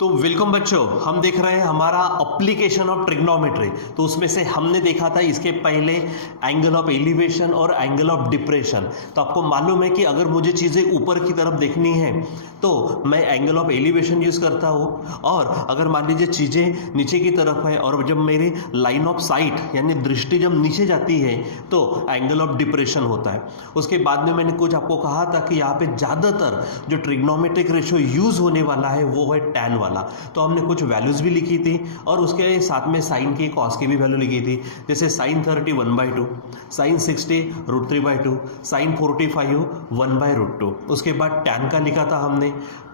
तो वेलकम बच्चों, हम देख रहे हैं हमारा एप्लीकेशन ऑफ ट्रिग्नोमेट्री। तो उसमें से हमने देखा था इसके पहले एंगल ऑफ एलिवेशन और एंगल ऑफ डिप्रेशन। तो आपको मालूम है कि अगर मुझे चीज़ें ऊपर की तरफ देखनी है तो मैं एंगल ऑफ एलिवेशन यूज़ करता हूँ, और अगर मान लीजिए चीज़ें नीचे की तरफ है और जब मेरी लाइन ऑफ साइट यानी दृष्टि जब नीचे जाती है तो एंगल ऑफ डिप्रेशन होता है। उसके बाद में मैंने कुछ आपको कहा था कि यहाँ पे ज़्यादातर जो ट्रिग्नोमेट्रिक रेशियो यूज़ होने वाला है वो है टैन वाला। तो हमने कुछ वैल्यूज भी लिखी थी और उसके साथ में साइन की कॉस की भी वैल्यू लिखी थी, जैसे साइन 30 1/2, साइन 60 √3/2, साइन 45 1/√2। उसके बाद टैन का लिखा था हमने,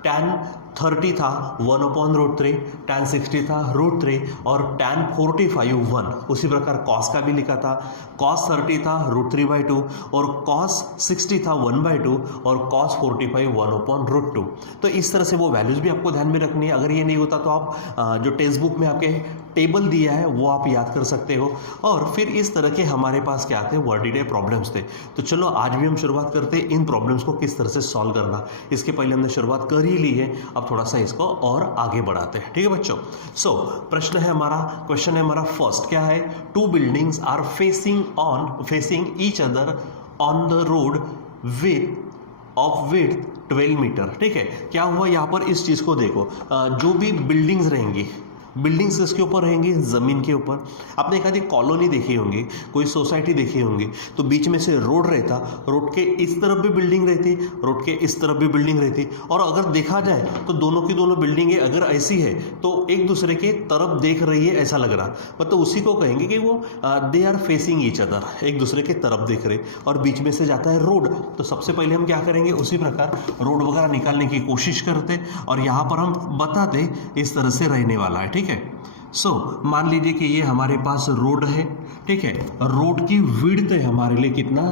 टैन 30 था 1/√3, टैन 60 था √3 और टैन 45 1। उसी प्रकार कॉस का भी लिखा था, कॉस 30 था √3/2 और कॉस 60 था 1/2 और कॉस 45 1/√2। तो इस तरह से वो वैल्यूज भी आपको ध्यान में रखनी है। अगर ये नहीं होता तो आप जो टेक्स्ट बुक में आपके टेबल दिया है वो आप याद कर सकते हो। और फिर इस तरह के हमारे पास क्या थे, वर्डिडे प्रॉब्लम्स थे। तो चलो आज भी हम शुरुआत करते हैं इन प्रॉब्लम्स को किस तरह से सॉल्व करना। इसके पहले हमने शुरुआत कर ही ली है, अब थोड़ा सा इसको और आगे बढ़ाते हैं। ठीक है बच्चों। प्रश्न है हमारा, क्वेश्चन है हमारा फर्स्ट, क्या है, two buildings are facing each other on the road with 12 metre. ठीक है, क्या हुआ यहाँ पर, इस चीज को देखो, जो भी बिल्डिंग्स रहेंगी, बिल्डिंग्स किसके ऊपर रहेंगी, ज़मीन के ऊपर। आपने एक आधी कॉलोनी देखी होंगी, कोई सोसाइटी देखी होंगी, तो बीच में से रोड रहता, रोड के इस तरफ भी बिल्डिंग रहती, रोड के इस तरफ भी बिल्डिंग रहती। और अगर देखा जाए तो दोनों की दोनों बिल्डिंगें अगर ऐसी है तो एक दूसरे के तरफ देख रही है ऐसा लग रहा, मतलब उसी को कहेंगे कि वो they are facing each other, एक दूसरे के तरफ देख रहे, और बीच में से जाता है रोड। तो सबसे पहले हम क्या करेंगे, उसी प्रकार रोड वगैरह निकालने की कोशिश करते और यहाँ पर हम बताते इस तरह से रहने वाला है। ठीक है, मान लीजिए कि ये हमारे पास रोड है। ठीक है, रोड की विड्थ है हमारे लिए कितना,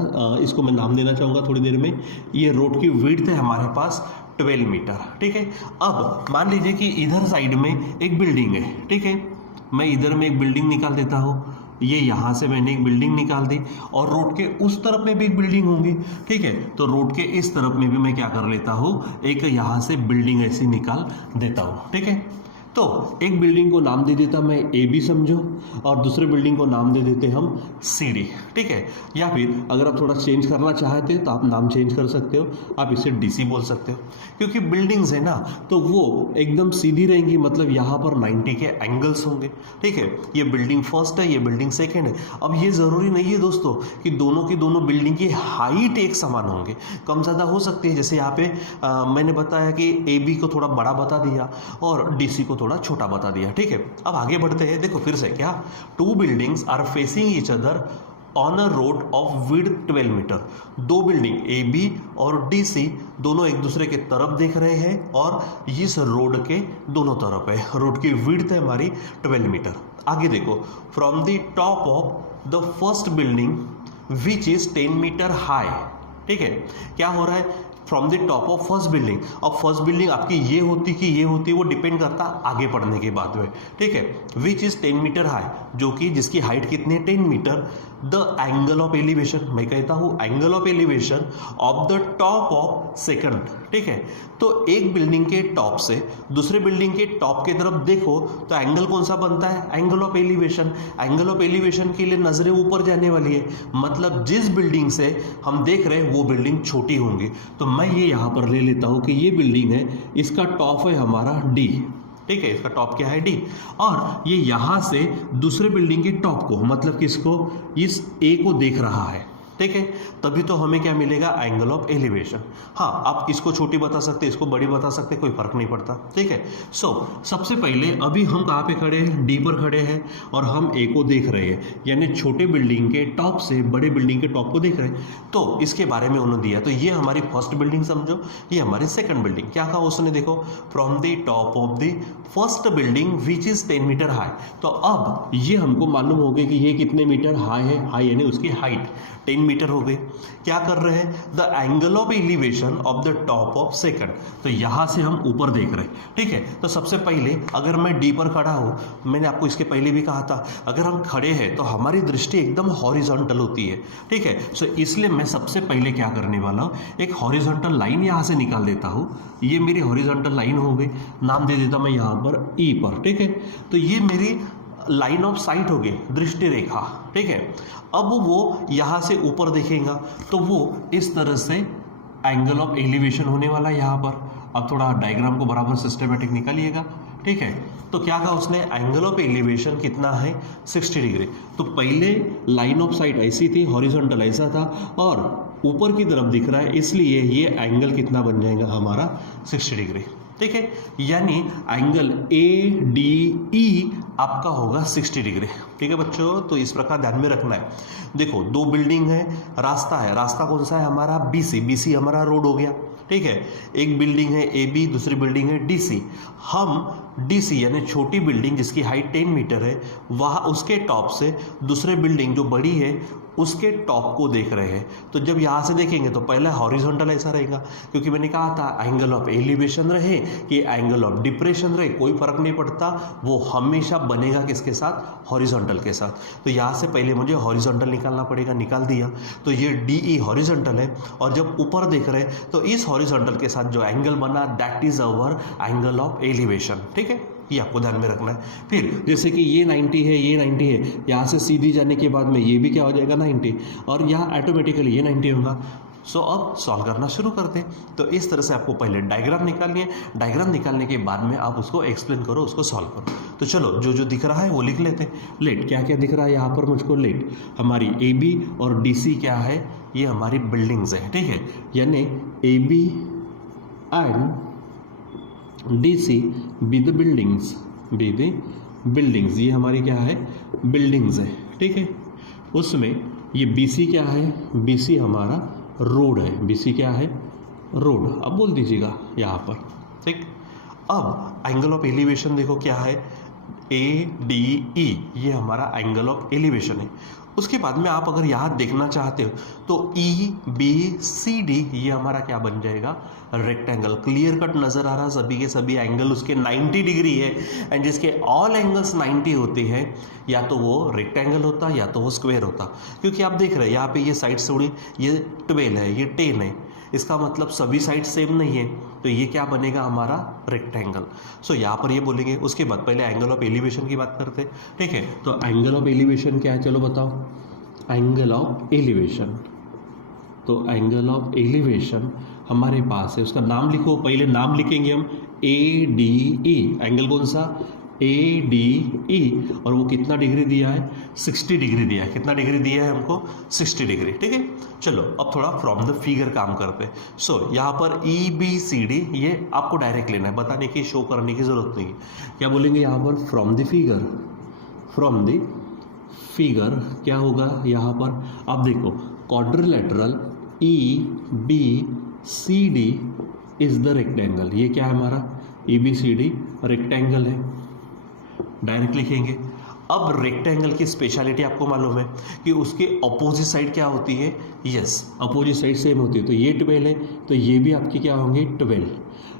इसको मैं नाम देना चाहूँगा थोड़ी देर में। ये रोड की विड्थ है हमारे पास 12 मीटर। ठीक है, अब मान लीजिए कि इधर साइड में एक बिल्डिंग है। ठीक है, मैं इधर में एक बिल्डिंग निकाल देता हूँ, ये यहाँ से मैंने एक बिल्डिंग निकाल दी, और रोड के उस तरफ में भी एक बिल्डिंग होंगी। ठीक है, तो रोड के इस तरफ में भी मैं क्या कर लेता हूँ, एक यहाँ से बिल्डिंग ऐसी निकाल देता हूँ। ठीक है, तो एक बिल्डिंग को नाम दे देता मैं AB समझो, और दूसरे बिल्डिंग को नाम दे देते हम CD। ठीक है, या फिर अगर आप थोड़ा चेंज करना चाहते तो आप नाम चेंज कर सकते हो, आप इसे DC बोल सकते हो, क्योंकि बिल्डिंग्स है ना तो वो एकदम सीधी रहेंगी, मतलब यहाँ पर 90 के एंगल्स होंगे। ठीक है, ये बिल्डिंग फर्स्ट है, ये बिल्डिंग सेकेंड है। अब ये ज़रूरी नहीं है दोस्तों कि दोनों की दोनों बिल्डिंग की हाइट एक समान होंगे, कम ज़्यादा हो सकती है। जैसे यहाँ पे मैंने बताया कि AB को थोड़ा बड़ा बता दिया और DC को थोड़ा छोटा बता दिया। ठीक है, अब आगे बढ़ते हैं। देखो फिर से, क्या, two buildings are facing each other on a road of width 12 metre. दो बिल्डिंग AB और DC दोनों एक दूसरे के तरफ देख रहे हैं और इस रोड के दोनों तरफ है। रोड की विड्थ है हमारी 12 मीटर। आगे देखो, from the top of the first building which is 10 metre high. ठीक है, क्या हो रहा है, from the top of first building. अब फर्स्ट बिल्डिंग आपकी ये होती कि ये होती, वो डिपेंड करता आगे पढ़ने के बाद में। ठीक है, विच इज 10 मीटर हाई, जो कि जिसकी हाइट कितनी है, 10 metre. The angle of elevation, मैं कहता हूं angle of elevation of the top of second. ठीक है, तो एक बिल्डिंग के टॉप से दूसरे बिल्डिंग के टॉप की तरफ देखो तो एंगल कौन सा बनता है, angle of elevation. Angle of elevation के लिए नजरें ऊपर जाने वाली है, मतलब जिस बिल्डिंग से हम देख रहे हैं वो बिल्डिंग छोटी होंगी। तो मैं ये यहाँ पर ले लेता हूँ कि ये बिल्डिंग है, इसका टॉप है हमारा D। ठीक है, इसका टॉप क्या है, D, और ये यहाँ से दूसरे बिल्डिंग के टॉप को, मतलब किसको, इस A को देख रहा है। ठीक है, तभी तो हमें क्या मिलेगा, एंगल ऑफ एलिवेशन। हाँ, आप इसको छोटी बता सकते, इसको बड़ी बता सकते, कोई फर्क नहीं पड़ता। ठीक है, सबसे पहले अभी हम कहाँ पे खड़े हैं, D पर खड़े हैं और हम A को देख रहे हैं, यानी छोटे बिल्डिंग के टॉप से बड़े बिल्डिंग के टॉप को देख रहे हैं। तो इसके बारे में उन्होंने दिया, तो ये हमारी फर्स्ट बिल्डिंग समझो, ये हमारी सेकंड बिल्डिंग। क्या कहा उसने, देखो, from the top of the first building which is 10 metre high. तो अब ये हमको मालूम हो गया कि ये कितने मीटर हाई है, हाई यानी उसकी हाइट 10 मीटर मीटर हो गए। क्या कर रहे हैं, the angle of elevation of the top of second, तो यहां से हम ऊपर देख रहे हैं, ठीक है। तो सबसे पहले अगर मैं डी पर खड़ा हूं, मैंने आपको इसके पहले भी कहा था, अगर हम खड़े हैं तो हमारी दृष्टि एकदम हॉरिजॉन्टल होती है, ठीक है। सो इसलिए मैं सबसे पहले क्या करने वाला हूं, एक हॉरिजॉन्टल लाइन यहां से निकाल देता हूं। ये मेरी हॉरिजॉन्टल लाइन हो गई, नाम दे देता मैं यहां पर ई पर, ठीक है। तो ये मेरी लाइन ऑफ साइट हो गई, दृष्टि रेखा, ठीक है। अब वो यहां से ऊपर देखेगा तो वो इस तरह से एंगल ऑफ एलिवेशन होने वाला है यहाँ पर। अब थोड़ा डायग्राम को बराबर सिस्टमेटिक निकालिएगा, ठीक है। तो क्या कहा उसने, एंगल ऑफ एलिवेशन कितना है, 60 डिग्री। तो पहले लाइन ऑफ साइट ऐसी थी, हॉरिजॉन्टल ऐसा था, और ऊपर की तरफ दिख रहा है, इसलिए ये एंगल कितना बन जाएगा हमारा, 60 डिग्री, ठीक है। यानी एंगल ए डी ई आपका होगा 60 डिग्री, ठीक है बच्चों। तो इस प्रकार ध्यान में रखना है। देखो, दो बिल्डिंग है, रास्ता है, रास्ता कौन सा है हमारा, बीसी, बीसी हमारा रोड हो गया, ठीक है। एक बिल्डिंग है ए बी, दूसरी बिल्डिंग है डीसी। हम डीसी यानी छोटी बिल्डिंग जिसकी हाइट 10 मीटर है, वहाँ उसके टॉप से दूसरे बिल्डिंग जो बड़ी है उसके टॉप को देख रहे हैं। तो जब यहाँ से देखेंगे तो पहला हॉरिजॉन्टल ऐसा रहेगा, क्योंकि मैंने कहा था एंगल ऑफ एलिवेशन रहे कि एंगल ऑफ डिप्रेशन रहे, कोई फर्क नहीं पड़ता, वो हमेशा बनेगा किसके साथ, हॉरिजॉन्टल के साथ। तो यहाँ से पहले मुझे हॉरिजॉन्टल निकालना पड़ेगा, निकाल दिया। तो ये डी ई हॉरिजॉन्टल है, और जब ऊपर देख रहे हैं तो इस हॉरिजॉन्टल के साथ जो एंगल बना that is our angle of elevation, ठीक है। ये आपको ध्यान में रखना है। फिर जैसे कि ये 90 है, ये 90 है, यहाँ से सीधी जाने के बाद में ये भी क्या हो जाएगा 90, और यहाँ ऑटोमेटिकली ये 90 होगा। सो अब सॉल्व करना शुरू करते हैं। तो इस तरह से आपको पहले डायग्राम निकालनी है, डायग्राम निकालने के बाद में आप उसको एक्सप्लेन करो, उसको सॉल्व करो। तो चलो जो जो दिख रहा है वो लिख लेते हैं। लेट क्या क्या दिख रहा है यहाँ पर मुझको, लेट हमारी ए बी और डी सी क्या है, ये हमारी बिल्डिंग्स है, ठीक है। यानी A B and DC be the buildings, be the buildings, ये हमारी क्या है, बिल्डिंग्स है, ठीक है। उसमें ये BC क्या है, BC हमारा रोड है, BC क्या है, रोड। अब बोल दीजिएगा यहाँ पर, ठीक। अब एंगल ऑफ एलिवेशन देखो क्या है, ADE, ये हमारा एंगल ऑफ एलिवेशन है। उसके बाद में आप अगर यहाँ देखना चाहते हो तो EBCD ये हमारा क्या बन जाएगा, रेक्टेंगल। क्लियर कट नजर आ रहा, सभी के सभी एंगल उसके 90 डिग्री है, एंड जिसके ऑल एंगल्स 90 होते हैं, या तो वो रेक्टेंगल होता या तो वो स्क्वायर होता। क्योंकि आप देख रहे हैं यहाँ पे ये साइड से उड़ी, ये 12 है, ये 10 है, इसका मतलब सभी साइड सेम नहीं है, तो ये क्या बनेगा हमारा, रेक्टेंगल। सो यहाँ पर ये बोलेंगे। उसके बाद पहले एंगल ऑफ एलिवेशन की बात करते हैं, ठीक है। तो एंगल ऑफ एलिवेशन क्या है, चलो बताओ, एंगल ऑफ एलिवेशन। तो एंगल ऑफ एलिवेशन हमारे पास है, उसका नाम लिखो, पहले नाम लिखेंगे हम ADE, एंगल कौन सा, ADE, और वो कितना डिग्री दिया है, 60 डिग्री दिया है। कितना डिग्री दिया है हमको, 60 डिग्री, ठीक है। चलो अब थोड़ा फ्रॉम द फिगर काम करते हैं। सो यहाँ पर EBCD ये आपको डायरेक्ट लेना है, बताने की, शो करने की जरूरत नहीं है। क्या बोलेंगे यहाँ पर, from the figure, from the figure क्या होगा यहाँ पर, आप देखो, quadrilateral EBCD is the rectangle. ये क्या है हमारा, EBCD रेक्टेंगल है, डायरेक्ट लिखेंगे। अब रेक्टेंगल की स्पेशलिटी आपको मालूम है कि उसके अपोजिट साइड क्या होती है, यस, अपोजिट साइड सेम होती है। तो ये 12 है, तो ये भी आपकी क्या होंगी, 12।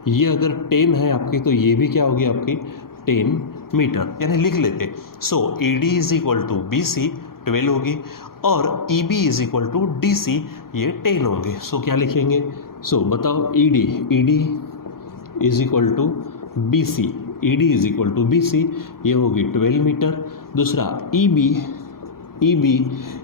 ये अगर 10 है आपकी, तो ये भी क्या होगी आपकी, 10 मीटर, यानी लिख लेते। So ED is equal to BC 12 होगी, और EB is equal to DC ये 10 होंगे। सो क्या लिखेंगे, सो बताओ, ED is equal to BC, ED is equal to BC, ये होगी 12 मीटर। दूसरा EB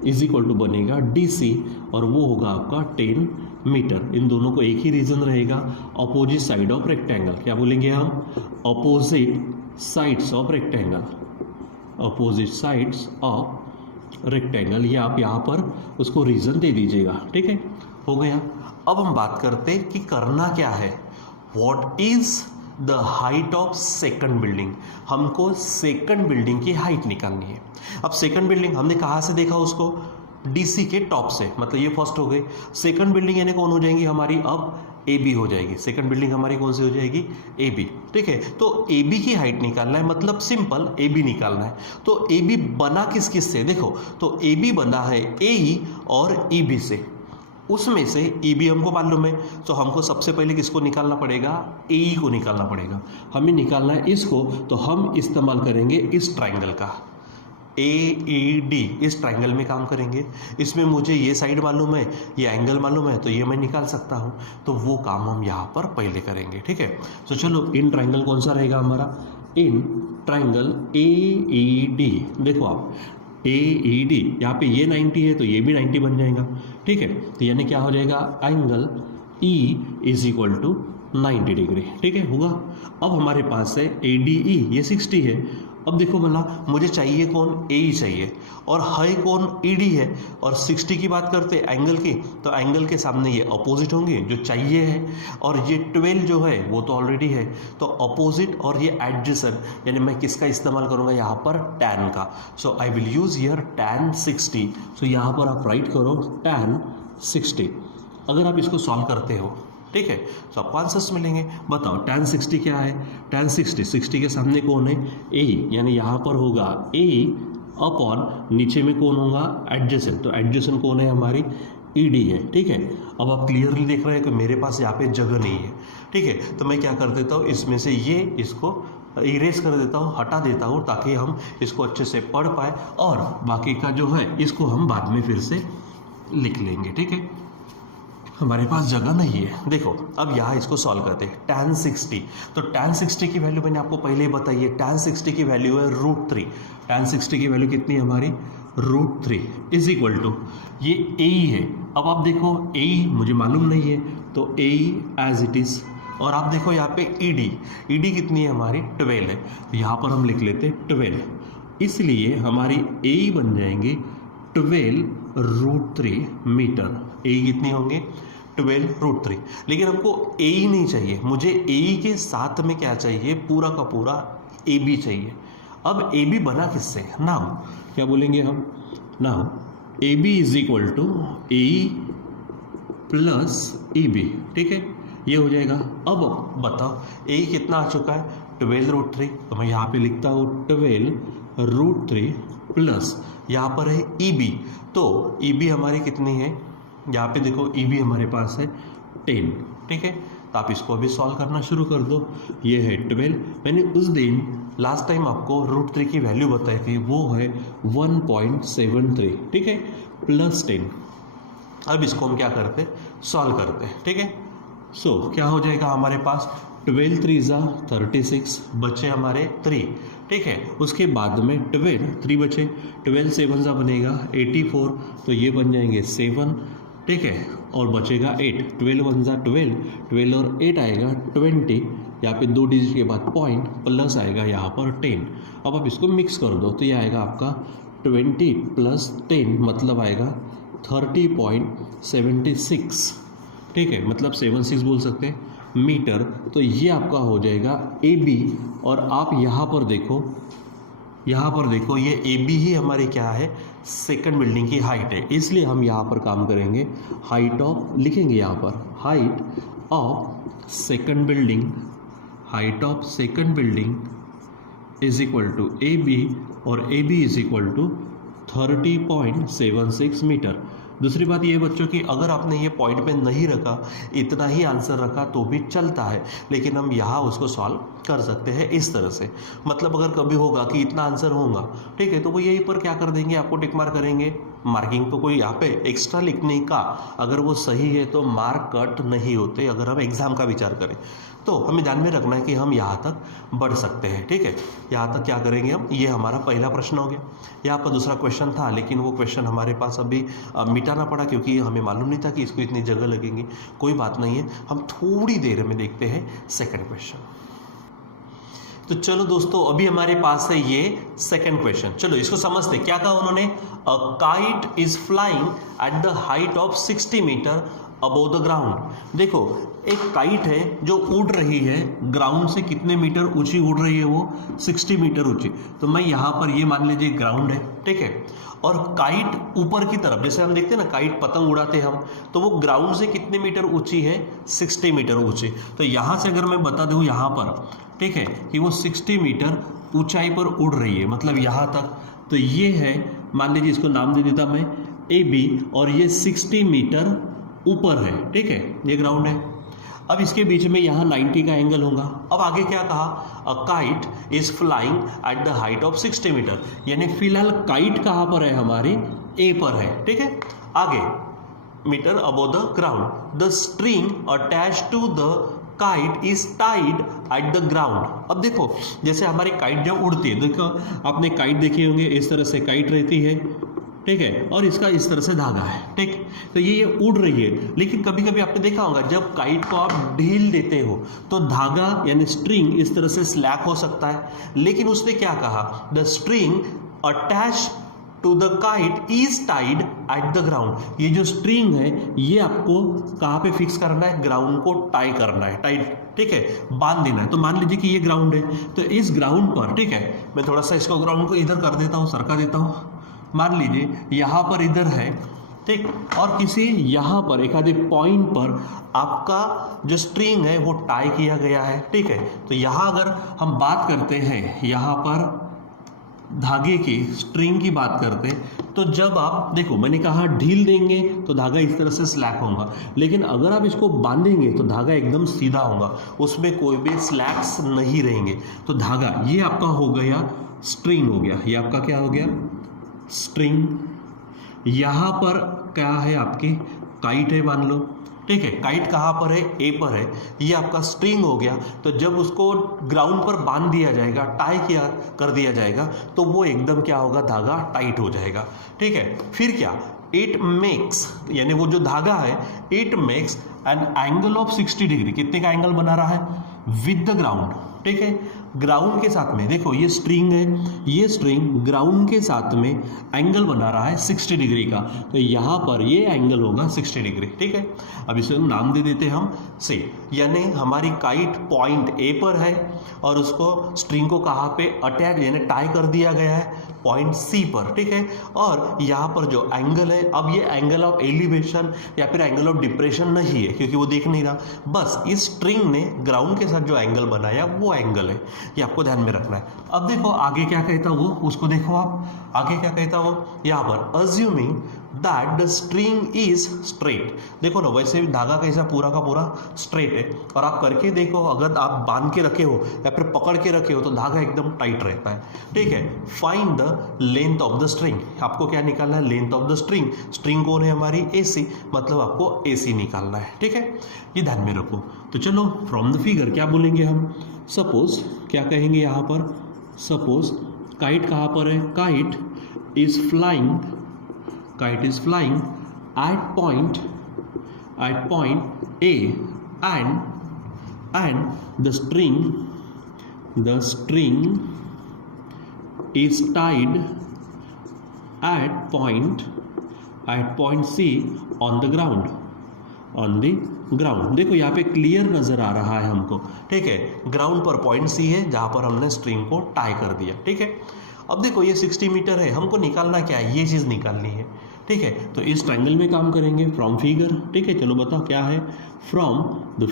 इज इक्वल टू बनेगा DC, और वो होगा आपका 10 मीटर। इन दोनों को एक ही रीजन रहेगा, अपोजिट साइड ऑफ रेक्टेंगल। क्या बोलेंगे हम, opposite sides of rectangle, opposite sides of rectangle. ये आप यहाँ पर उसको रीजन दे दीजिएगा, ठीक है, हो गया। अब हम बात करते हैं कि करना क्या है, what is the height of second building. हमको सेकंड बिल्डिंग की हाइट निकालनी है। अब सेकंड बिल्डिंग हमने कहाँ से देखा उसको, DC के टॉप से, मतलब ये फर्स्ट हो गई। सेकंड बिल्डिंग यानी कौन हो जाएंगी हमारी, अब ए बी हो जाएगी। सेकंड बिल्डिंग हमारी कौन सी हो जाएगी? A B. ठीक है, तो ए बी की हाइट निकालना है, मतलब सिंपल ए बी निकालना है। तो ए बी बना किस किस से? देखो, तो ए बी बना है ए ई और ई बी से। उसमें से ई बी हमको मालूम है, तो हमको सबसे पहले किसको निकालना पड़ेगा? ए ई को निकालना पड़ेगा। हमें निकालना है इसको, तो हम इस्तेमाल करेंगे इस ट्राइंगल का ए ई डी। इस ट्राइंगल में काम करेंगे। इसमें मुझे ये साइड मालूम है, ये एंगल मालूम है, तो ये मैं निकाल सकता हूँ। तो वो काम हम यहाँ पर पहले करेंगे। ठीक है, तो चलो इन ट्राइंगल कौन सा रहेगा हमारा? In triangle A E D. देखो आप, ए ई डी, यहाँ पे ये 90 है तो ये भी 90 बन जाएगा। ठीक है, तो यानी क्या हो जाएगा? Angle E is equal to 90 degree. ठीक है, होगा। अब हमारे पास है ए डी ई, ये 60 है। अब देखो भला, मुझे चाहिए कौन? ए ई चाहिए, और है कौन? ई डी है। और 60 की बात करते एंगल की, तो एंगल के सामने ये अपोजिट होंगे जो चाहिए है, और ये 12 जो है वो तो ऑलरेडी है। तो अपोजिट और ये एडजेसेंट, यानी मैं किसका इस्तेमाल करूँगा यहाँ पर? टैन का। So I will use here tan 60। So यहाँ पर आप राइट करो टैन 60। अगर आप इसको सॉल्व करते हो, ठीक है, तो आपको आंसर्स मिलेंगे। बताओ टैन 60 क्या है? टैन 60 के सामने कौन है? ए, यानी यहाँ पर होगा ए अपॉन, नीचे में कौन होगा? एडजेसेंट। तो एडजेसेंट कौन है? हमारी ई डी है। ठीक है, अब आप क्लियरली देख रहे हैं कि मेरे पास यहाँ पे जगह नहीं है। ठीक है, तो मैं क्या कर देता हूँ, इसमें से ये इसको इरेज कर देता हूँ, हटा देता हूँ, ताकि हम इसको अच्छे से पढ़ पाए, और बाकी का जो है इसको हम बाद में फिर से लिख लेंगे। ठीक है, हमारे पास जगह नहीं है। देखो, अब यहाँ इसको सॉल्व करते हैं। टैन 60, तो टैन 60 की वैल्यू मैंने आपको पहले ही बताई है। टैन 60 की वैल्यू है √3। टैन 60 की वैल्यू कितनी है हमारी? √3 इज इक्वल टू, ये ए ई है। अब आप देखो, ए ई मुझे मालूम नहीं है, तो ए ई एज इट इज़। और आप देखो यहाँ पे ई डी कितनी है हमारी? 12 है। तो यहाँ पर हम लिख लेते हैं 12, इसलिए हमारी ए ई बन जाएंगे 12√3 मीटर। ए ई कितनी होंगे? 12√3। लेकिन हमको ए ई नहीं चाहिए, मुझे ए ई के साथ में क्या चाहिए? पूरा का पूरा ए बी चाहिए। अब ए बी बना किससे? नाउ क्या बोलेंगे हम? Now A B is equal to A E plus E B. ठीक है, ये हो जाएगा। अब बताओ ए ई कितना आ चुका है? 12√3। तो मैं यहाँ पे लिखता हूँ 12√3 प्लस यहाँ पर है ई बी। तो ई बी हमारी कितनी है? यहाँ पे देखो, ई बी हमारे पास है 10। ठीक है, तो आप इसको अभी सॉल्व करना शुरू कर दो। ये है 12। मैंने उस दिन लास्ट टाइम आपको √3 की वैल्यू बताई थी, वो है 1.73। ठीक है, प्लस 10। अब इसको हम क्या करते हैं? सॉल्व करते हैं। ठीक है, सो क्या हो जाएगा हमारे पास? 12 3 36, बचे हमारे 3। ठीक है, उसके बाद में 3 बचे, 12 7 बनेगा 84, तो ये बन जाएंगे 7। ठीक है, और बचेगा 8। 12 1 12, 12 और 8 आएगा 20। यहाँ पे 2 डिजिट के बाद पॉइंट, प्लस आएगा यहाँ पर 10। अब आप इसको मिक्स कर दो, तो ये आएगा आपका 20 प्लस 10, मतलब आएगा 30.76। ठीक है, मतलब 76 बोल सकते हैं मीटर। तो ये आपका हो जाएगा ए बी। और आप यहाँ पर देखो, ये ए बी ही हमारी क्या है? सेकंड बिल्डिंग की हाइट है। इसलिए हम यहाँ पर काम करेंगे, हाइट ऑफ लिखेंगे यहाँ पर, height of second building is equal to A B, और A B is equal to 30.76 metre. दूसरी बात ये बच्चों की, अगर आपने ये पॉइंट पे नहीं रखा, इतना ही आंसर रखा तो भी चलता है, लेकिन हम यहाँ उसको सॉल्व कर सकते हैं इस तरह से। मतलब अगर कभी होगा कि इतना आंसर होगा, ठीक है, तो वो यहीं पर क्या कर देंगे? आपको टिक मार्क करेंगे। मार्किंग तो कोई यहाँ पे एक्स्ट्रा लिखने का, अगर वो सही है तो मार्क कट नहीं होते। अगर हम एग्जाम का विचार करें तो हमें ध्यान में रखना है कि हम यहाँ तक बढ़ सकते हैं। ठीक है, यहाँ तक क्या करेंगे हम? ये हमारा पहला प्रश्न हो गया। यहाँ पर दूसरा क्वेश्चन था, लेकिन वो क्वेश्चन हमारे पास अभी मिटाना पड़ा, क्योंकि हमें मालूम नहीं था कि इसको इतनी जगह लगेंगी। कोई बात नहीं है, हम थोड़ी देर में देखते हैं सेकंड क्वेश्चन। तो चलो दोस्तों, अभी हमारे पास है ये सेकंड क्वेश्चन। चलो इसको समझते। क्या कहा उन्होंने? A kite is flying at the height of 60 metre above the ground. देखो एक काइट है जो उड़ रही है, ग्राउंड से कितने मीटर ऊंची उड़ रही है वो 60 मीटर ऊंची। तो मैं यहाँ पर ये मान लीजिए ग्राउंड है, ठीक है। और काइट ऊपर की तरफ, जैसे हम देखते हैं ना काइट पतंग उड़ाते हैं हम, तो वो ग्राउंड से कितने मीटर ऊंची है 60 मीटर ऊंची। तो यहाँ से अगर मैं बता दूँ यहाँ पर, ठीक है, कि वो 60 मीटर ऊंचाई पर उड़ रही है, मतलब यहाँ तक। तो ये है, मान लीजिए इसको नाम दे देता मैं AB, और ये 60 मीटर ऊपर है, ठीक है, ये ग्राउंड है। अब इसके बीच में यहाँ 90 का एंगल होगा। अब आगे क्या कहा, a kite is flying at the height of 60 metre, यानी फिलहाल काइट कहाँ पर है, हमारी A पर है, ठीक है। आगे metre above the ground, the string attached to the kite is tied at the ground. अब देखो जैसे हमारी काइट जब उड़ती है, देखो आपने काइट देखी होंगे, इस तरह से काइट रहती है, ठीक है, और इसका इस तरह से धागा है, ठीक। तो ये उड़ रही है, लेकिन कभी कभी आपने देखा होगा जब काइट को आप ढील देते हो तो धागा यानी स्ट्रिंग इस तरह से स्लैक हो सकता है। लेकिन उसने क्या कहा, the string attach to the kite is tied at the ground. ये जो स्ट्रिंग है ये आपको कहाँ पे फिक्स करना है, ग्राउंड को टाई करना है, टाइट, ठीक है, बांध देना है। तो मान लीजिए कि ये ग्राउंड है, तो इस ग्राउंड पर, ठीक है, मैं थोड़ा सा इसको ग्राउंड को इधर कर देता हूँ, सरका देता हूँ। मान लीजिए यहाँ पर इधर है, ठीक, और किसी यहाँ पर एक आधे पॉइंट पर आपका जो स्ट्रिंग है वो टाई किया गया है, ठीक है। तो यहाँ अगर हम बात करते हैं, यहाँ पर धागे की स्ट्रिंग की बात करते हैं, तो जब आप देखो मैंने कहा ढील देंगे तो धागा इस तरह से स्लैक होगा, लेकिन अगर आप इसको बांधेंगे तो धागा एकदम सीधा होगा, उसमें कोई भी स्लैक्स नहीं रहेंगे। तो धागा ये आपका हो गया स्ट्रिंग हो गया, ये आपका क्या हो गया, स्ट्रिंग। यहाँ पर क्या है, आपकी काइट है मान लो, ठीक है। काइट कहाँ पर है, A पर है, ये आपका स्ट्रिंग हो गया। तो जब उसको ग्राउंड पर बांध दिया जाएगा, टाई किया कर दिया जाएगा, तो वो एकदम क्या होगा, धागा टाइट हो जाएगा, ठीक है। फिर क्या, इट मेक्स, यानी वो जो धागा है, it makes an angle of 60 degree. कितने का एंगल बना रहा है, विद द ग्राउंड, ठीक है, ग्राउंड के साथ में। देखो ये स्ट्रिंग है, ये स्ट्रिंग ग्राउंड के साथ में एंगल बना रहा है 60 डिग्री का। तो यहाँ पर ये एंगल होगा 60 डिग्री, ठीक है। अब इसे नाम दे देते हम से, यानी हमारी काइट पॉइंट A पर है और उसको स्ट्रिंग को कहाँ पे अटैच यानी टाई कर दिया गया है, पॉइंट C पर, ठीक है। और यहाँ पर जो एंगल है, अब ये एंगल ऑफ एलिवेशन या फिर एंगल ऑफ डिप्रेशन नहीं है क्योंकि वो देख नहीं रहा, बस इस स्ट्रिंग ने ग्राउंड के साथ जो एंगल बनाया वो एंगल है, ये आपको ध्यान में रखना है। अब देखो आगे क्या कहता वो, उसको देखो आप, आगे क्या कहता वो, यहाँ पर assuming that the string is straight. देखो ना वैसे भी धागा कैसा पूरा का पूरा स्ट्रेट है, और आप करके देखो, अगर आप बांध के रखे हो या फिर पकड़ के रखे हो तो धागा एकदम टाइट रहता है, ठीक है। Find the length of the string, आपको क्या निकालना है, length of the string. String कौन है हमारी, AC, मतलब आपको AC निकालना है, ठीक है, ये ध्यान में रखो। तो चलो फ्रॉम द फिगर क्या बोलेंगे हम, सपोज क्या कहेंगे यहाँ पर, सपोज काइट कहाँ पर है, kite is flying, kite is flying at point A and the string is tied at point C on the ground, देखो यहाँ पे क्लियर नजर आ रहा है हमको, ठीक है। ग्राउंड पर पॉइंट C है जहाँ पर हमने स्ट्रिंग को टाई कर दिया, ठीक है। अब देखो ये 60 मीटर है, हमको निकालना क्या है, ये चीज़ निकालनी है, ठीक है। तो इस ट्रायंगल में काम करेंगे फ्रॉम फिगर, ठीक है। चलो बताओ क्या है, from the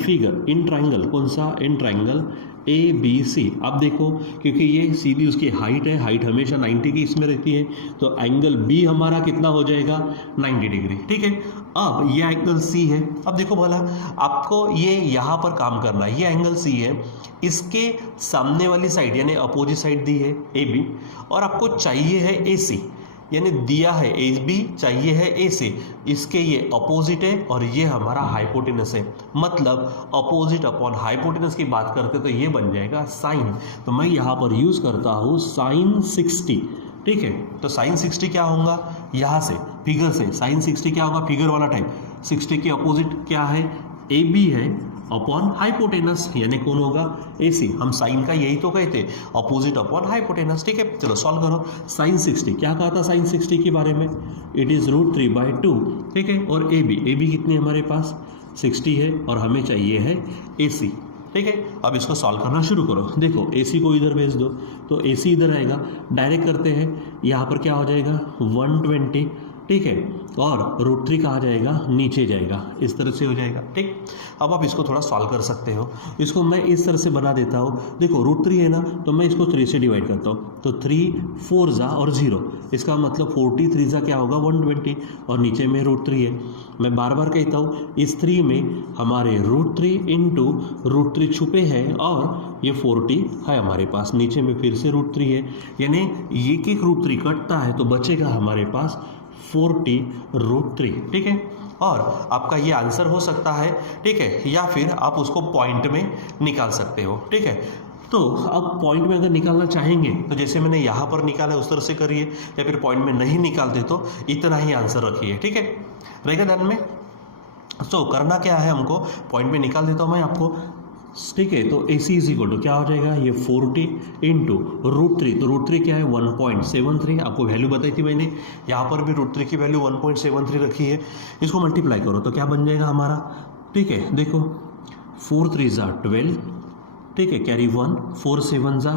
figure in triangle, कौन सा, इन ट्रायंगल ABC। अब देखो क्योंकि ये सीधी उसकी हाइट है, हाइट हमेशा 90 की इसमें रहती है, तो एंगल B हमारा कितना हो जाएगा, 90 डिग्री, ठीक है। अब ये एंगल C है, अब देखो भला आपको ये यहाँ पर काम करना है, ये एंगल C है, इसके सामने वाली साइड यानी अपोजिट साइड दी है AB, और आपको चाहिए है AC, यानी दिया है AB, चाहिए है AC, इसके ये अपोजिट है और ये हमारा हाइपोटेनस है, मतलब अपोजिट अपॉन हाइपोटेनस की बात करते तो ये बन जाएगा साइन। तो मैं यहाँ पर यूज करता हूँ साइन 60, ठीक है। तो साइन 60 क्या होगा, यहाँ से फिगर से साइन 60 क्या होगा, फिगर वाला टाइप, 60 के अपोजिट क्या है, AB है अपॉन हाइपोटेनस, यानी कौन होगा, AC। हम साइन का यही तो कहते, अपोजिट अपॉन हाइपोटेनस। ठीक है, चलो सॉल्व करो। साइन 60, क्या कहा था साइन 60 के बारे में, इट इज़ √3/2। ठीक है, और AB कितनी हमारे पास 60 है और हमें चाहिए है AC। ठीक है, अब इसको सॉल्व करना शुरू करो। देखो AC को इधर भेज दो तो AC इधर आएगा, डायरेक्ट करते हैं, यहाँ पर क्या हो जाएगा 120। ठीक है, और √3 कहाँ जाएगा, नीचे जाएगा, इस तरह से हो जाएगा। ठीक, अब आप इसको थोड़ा सॉल्व कर सकते हो। इसको मैं इस तरह से बना देता हूँ। देखो √3 है ना, तो मैं इसको 3 से डिवाइड करता हूँ, तो 3 4 जा और 0, इसका मतलब 43 जा क्या होगा 120, और नीचे में √3 है। मैं बार बार कहता हूँ, इस 3 में हमारे √3 इंटू √3 छुपे हैं, और ये 40 है हमारे पास, नीचे में फिर से √3 है, यानी एक एक √3 कटता है तो बचेगा हमारे पास 40 √3। ठीक है, और आपका ये आंसर हो सकता है। ठीक है, या फिर आप उसको पॉइंट में निकाल सकते हो। ठीक है, तो अब पॉइंट में अगर निकालना चाहेंगे तो जैसे मैंने यहाँ पर निकाला है उस तरह से करिए, या फिर पॉइंट में नहीं निकालते तो इतना ही आंसर रखिए। ठीक है, रहेगा ध्यान में। तो करना क्या है, हमको पॉइंट में निकाल देता हूँ मैं आपको। ठीक है, तो AC इज इक्वल टू क्या हो जाएगा, ये 40 इंटू √3, तो √3 क्या है 1.73, आपको वैल्यू बताई थी मैंने, यहाँ पर भी √3 की वैल्यू 1.73 रखी है। इसको मल्टीप्लाई करो तो क्या बन जाएगा हमारा। ठीक है, देखो 4 3 जा 12, ठीक है, कैरी 1, 4 7 जा,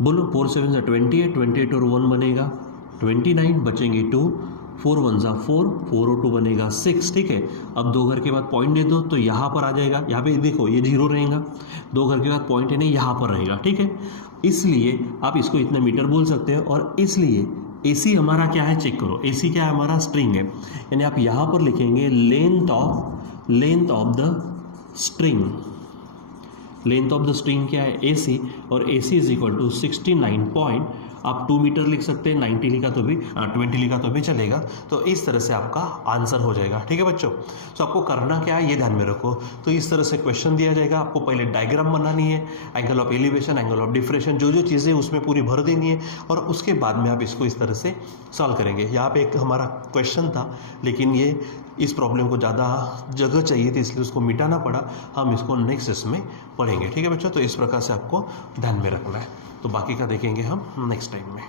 बोलो 4 7 जा 28, 28 और 1 बनेगा 29, बचेंगे 2, 4 1 जा 4, 4 और 2 बनेगा 6। ठीक है, अब 2 घर के बाद पॉइंट दे दो तो यहाँ पर आ जाएगा, यहाँ पे देखो ये 0 रहेगा, 2 घर के बाद पॉइंट है नहीं, यहाँ पर रहेगा। ठीक है, इसलिए आप इसको इतना मीटर बोल सकते हो। और इसलिए AC हमारा क्या है, चेक करो, AC क्या है हमारा, स्ट्रिंग है, यानी आप यहाँ पर लिखेंगे length of the string. Length of the string क्या है, AC, और AC इज इक्वल टू 69 आप 2 मीटर लिख सकते हैं, 90 लिखा तो भी 20 लिखा तो भी चलेगा। तो इस तरह से आपका आंसर हो जाएगा। ठीक है बच्चों, तो आपको करना क्या है ये ध्यान में रखो। तो इस तरह से क्वेश्चन दिया जाएगा, आपको पहले डायग्राम बनानी है, angle of elevation, angle of diffraction, जो चीज़ें उसमें पूरी भर देनी है, और उसके बाद में आप इसको इस तरह से सॉल्व करेंगे। यहाँ पे एक हमारा क्वेश्चन था, लेकिन ये इस प्रॉब्लम को ज़्यादा जगह चाहिए थी, इसलिए उसको मिटाना पड़ा। हम इसको नेक्स्ट इसमें पढ़ेंगे। ठीक है बच्चों, तो इस प्रकार से आपको ध्यान में रखना है। तो बाकी का देखेंगे हम नेक्स्ट टाइम में।